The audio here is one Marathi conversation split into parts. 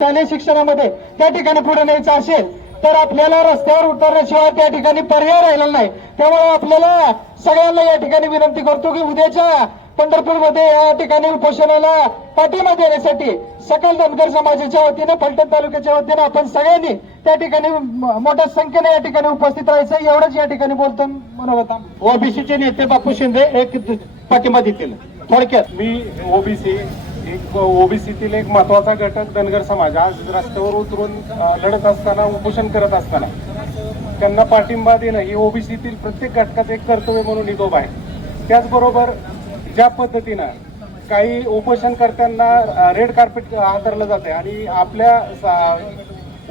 शालेय शिक्षणामध्ये त्या ठिकाणी पुढे न्यायचं असेल तर आपल्याला रस्त्यावर उतरण्याशिवाय त्या ठिकाणी पर्याय राहिला नाही. त्यामुळे आपल्याला सगळ्यांना या ठिकाणी विनंती करतो की उद्याच्या पंढरपूरमध्ये या ठिकाणी उपोषणाला पाठिंबा देण्यासाठी सकल धनगर समाजाच्या वतीने फलटण तालुक्याच्या वतीने आपण सगळ्यांनी त्या ठिकाणी मोठ्या संख्येने या ठिकाणी उपस्थित राहायचं. एवढंच या ठिकाणी बोलतो मनोगत ओबीसीचे नेते बापू शिंदे एक पाठिंबा देतील. थोडक्यात. मी ओबीसी एक ओबीसीतील एक महत्त्वाचा घटक धनगर समाज आज रस्त्यावर उतरून लढत असताना उपोषण करत असताना त्यांना पाठिंबा देणं ही ओबीसीतील प्रत्येक घटकाचं एक कर्तव्य म्हणून निदोब आहे. त्याचबरोबर ज्या पद्धतीनं काही उपोषणकर्त्यांना रेड कार्पेट आदरलं जाते आणि आपल्या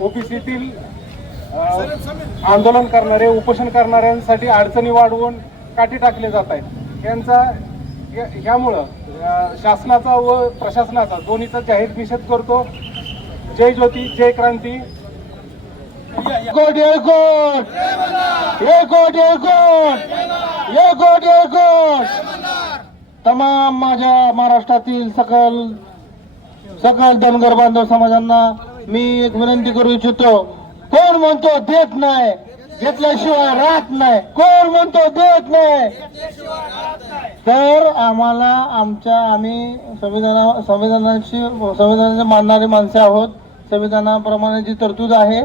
ओबीसीतील आंदोलन करणारे उपोषण करणाऱ्यांसाठी अडचणी वाढवून काठी टाकले जात आहेत. यांचा या- ह्यामुळं शासनाचा व प्रशासनाचा दोन्हीचा जाहीर निषेध करतो. जय ज्योती जय क्रांती. तमाम माझ्या महाराष्ट्रातील सकल सकल धनगर बांधव समाजांना मी एक विनंती करू इच्छितो. कोण म्हणतो देत नाही घेतल्याशिवाय राहत नाही. कोण म्हणतो देत नाही तर आम्हाला आमच्या आम्ही संविधाना संविधानाची संविधानाचे मानणारे माणसे आहोत. संविधानाप्रमाणे जी तरतूद आहे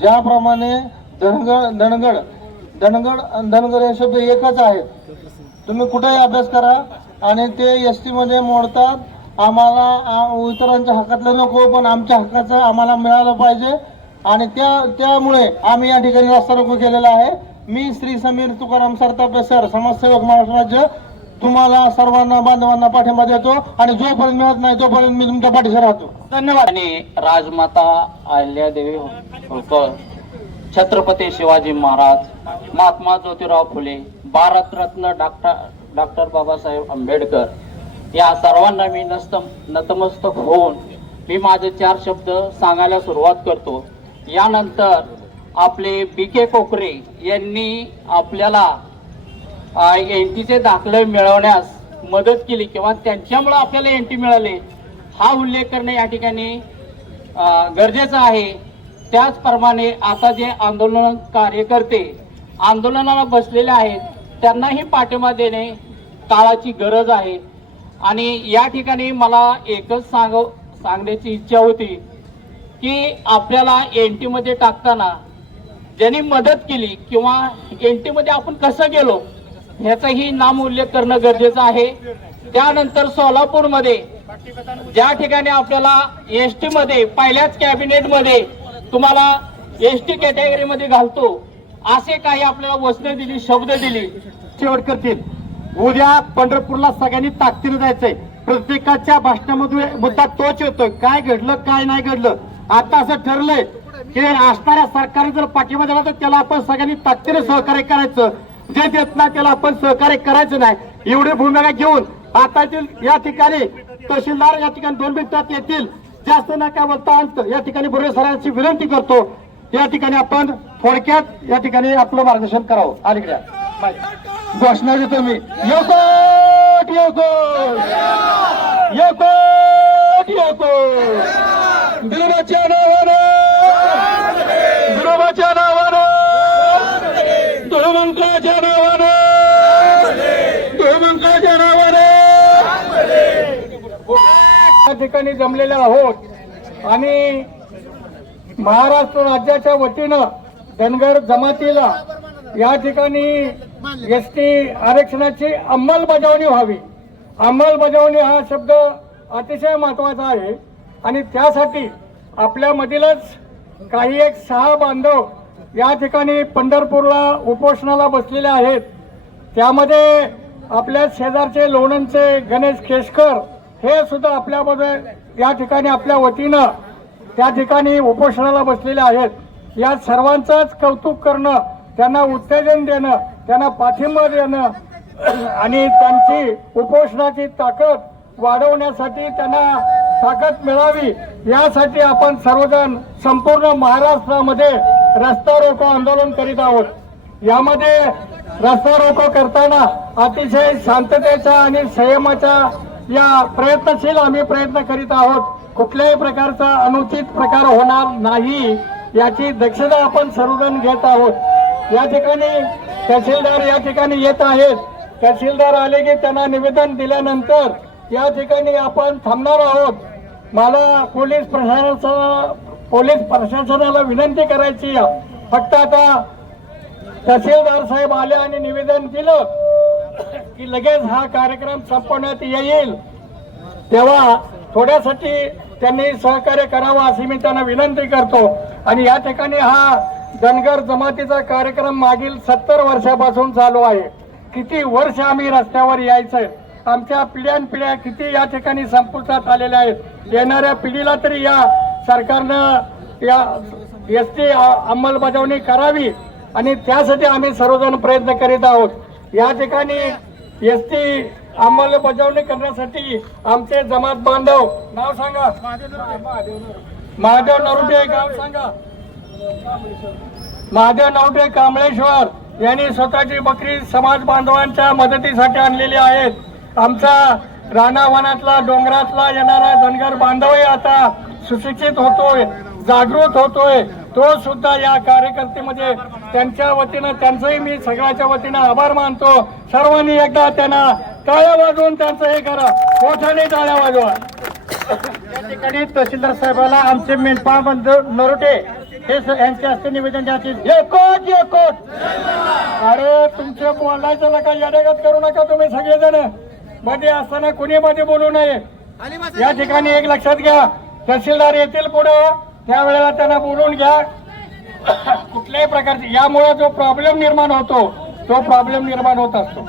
ज्याप्रमाणे धनगड धनगड धनगड धनगड हे शब्द एकच आहे तुम्ही कुठेही अभ्यास करा आणि ते एस टीमध्ये मोडतात. आम्हाला इतरांच्या हक्कातलं नको पण आमच्या हक्काचं आम्हाला मिळालं पाहिजे. आणि त्या त्यामुळे आम्ही या ठिकाणी रस्ता रोको केलेला आहे. मी श्री समीर तुकाराम सरतापे सर समाजसेवक महाराष्ट्र राज्य तुम्हाला सर्वांना बांधवांना पाठिंबा देतो आणि जोपर्यंत मिळत नाही तोपर्यंत मी तुमच्या पाठीशी राहतो. धन्यवाद. आणि राजमाता अहिल्यादेवी होळकर छत्रपती शिवाजी महाराज महात्मा ज्योतिराव फुले भारतरत्न डॉक्टर डॉक्टर बाबासाहेब आंबेडकर या सर्वांना मी नस्त नतमस्तक होऊन मी माझे चार शब्द सांगायला सुरुवात करतो. यानंतर आपले बी के कोकरे यांनी आपल्याला एनटीचे दाखले मिळवण्यास मदत केली किंवा त्यांच्यामुळे आपल्याला एनटी मिळाले हा उल्लेख करणे या ठिकाणी गरजेचं आहे. त्याचप्रमाणे आता जे आंदोलन कार्यकर्ते आंदोलनाला बसलेले आहेत त्यांनाही पाठिंबा देणे काळाची गरज आहे. आणि या ठिकाणी मला एकच सांग सांगण्याची इच्छा होती की आपल्याला एन टीमध्ये टाकताना ज्यांनी मदत केली किंवा एन टीमध्ये आपण कसं गेलो ह्याचाही नाम उल्लेख करणं गरजेचं आहे. त्यानंतर सोलापूरमध्ये ज्या ठिकाणी आपल्याला एस टी मध्ये पहिल्याच कॅबिनेटमध्ये तुम्हाला एस टी कॅटेगरी मध्ये घालतो असे काही आपल्याला वचनं दिली शब्द दिली शेवट करतील. उद्या पंढरपूरला सगळ्यांनी ताकदीनं जायचंय. प्रत्येकाच्या भाषणामध्ये मुद्दा तोच येतोय. काय घडलं काय नाही घडलं? आता असं ठरलंय की असणाऱ्या सरकारने जर पाठिंबा दिला तर त्याला आपण सगळ्यांनी ताकदीने सहकार्य करायचं. जे देत नाही त्याला आपण सहकार्य करायचं नाही. एवढी भूमिका घेऊन आतातील या ठिकाणी तहसीलदार या ठिकाणी दोन मिनिटात येतील. जास्त न काय बोलता अंत या ठिकाणी बरोबर सरांची विनंती करतो. या ठिकाणी आपण थोडक्यात या ठिकाणी आपलं मार्गदर्शन करावं. अलीकडे घोषणा देतो मी. योकोट योकोट योकोट योकोट ठिकाणी जमलेले आहोत. आणि महाराष्ट्र राज्याच्या वतीनं धनगर जमातीला या ठिकाणी एस टी आरक्षणाची अंमलबजावणी व्हावी. अंमलबजावणी हा शब्द अतिशय महत्त्वाचा आहे. आणि त्यासाठी आपल्यामधीलच काही एक सहा बांधव या ठिकाणी पंढरपूरला उपोषणाला बसलेले आहेत. त्यामध्ये आपल्या शेजारचे लोणंदचे गणेश केशकर हे सुद्धा आपल्यामध्ये या ठिकाणी आपल्या वतीनं त्या ठिकाणी उपोषणाला बसलेले आहेत. या सर्वांचंच कौतुक करणं त्यांना उत्तेजन देणं त्यांना पाठिंबा देणं आणि त्यांची उपोषणाची ताकद वाढवण्यासाठी त्यांना ताकद मिळावी यासाठी आपण सर्वजण संपूर्ण महाराष्ट्रामध्ये रस्ता रोको आंदोलन करीत आहोत. यामध्ये रस्ता रोको करताना अतिशय शांततेचा आणि संयमाचा या प्रयत्नशील आम्ही प्रयत्न करीत आहोत. कुठल्याही प्रकारचा अनुचित प्रकार होणार नाही याची दक्षता आपण सर्वजण घेत आहोत. या ठिकाणी तहसीलदार या ठिकाणी येत आहेत. तहसीलदार आले की त्यांना निवेदन दिल्यानंतर या ठिकाणी आपण थांबणार आहोत. मला पोलीस प्रशासना पोलीस प्रशासनाला विनंती करायची फक्त आता तहसीलदार साहेब आले आणि निवेदन दिलं. की लगेच हा कार्यक्रम संपवण्यात येईल. तेव्हा थोड्यासाठी त्यांनी सहकार्य करावं अशी मी त्यांना विनंती करतो. आणि या ठिकाणी हा धनगर जमातीचा कार्यक्रम मागील सत्तर वर्षापासून चालू आहे. किती वर्ष आम्ही रस्त्यावर यायचंय? आमच्या पिढ्यानपिढ्या किती या ठिकाणी संपुष्टात आलेल्या आहेत? येणाऱ्या पिढीला तरी या सरकारनं या एस टी अंमलबजावणी करावी. आणि त्यासाठी आम्ही सर्वजण प्रयत्न करीत आहोत. या ठिकाणी एस टी अंमलबजावणी करण्यासाठी आमचे जमात बांधव नाव सांगा. महादेव नरुटे गाव सांगा. महादेव नवटे कांबळेश्वर यांनी स्वतःची बकरी समाज बांधवांच्या मदतीसाठी आणलेली आहेत. आमचा रानावनातला डोंगरातला येणारा धनगर बांधवही आता सुशिक्षित होतोय जागृत होतोय. तो सुद्धा या कार्यकर्तेमध्ये त्यांच्या वतीनं त्यांचंही मी सगळ्याच्या वतीनं आभार मानतो. सर्वांनी एकदा त्यांना टाळ्या वाजवून त्यांचं हे करा. मोठ्याने टाळ्या वाजवा? या ठिकाणी तहसीलदार साहेबाला आमचे मेंढपाळ बंधू नरोटे हे यांचे हस्ते निवेदन द्यायचे. कोट ये कोट अरे तुमचे बोलायचं नका येड्यागत करू नका तुम्ही सगळेजण. मध्ये असताना कुणी मध्ये बोलू नये. या ठिकाणी एक लक्षात घ्या. तहसीलदार येतील पुढे. त्यावेळेला त्यांना बोलून घ्या. कुठल्याही प्रकारचे यामुळे जो प्रॉब्लेम निर्माण होतो तो प्रॉब्लेम निर्माण होत असतो.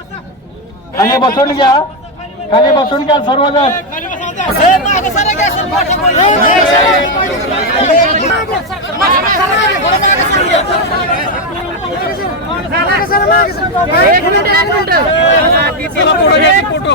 खाली बसून घ्या. खाली बसून घ्या सर्वजण. एक मिनिट एक मिनिट. चला पुढे एक फोटो.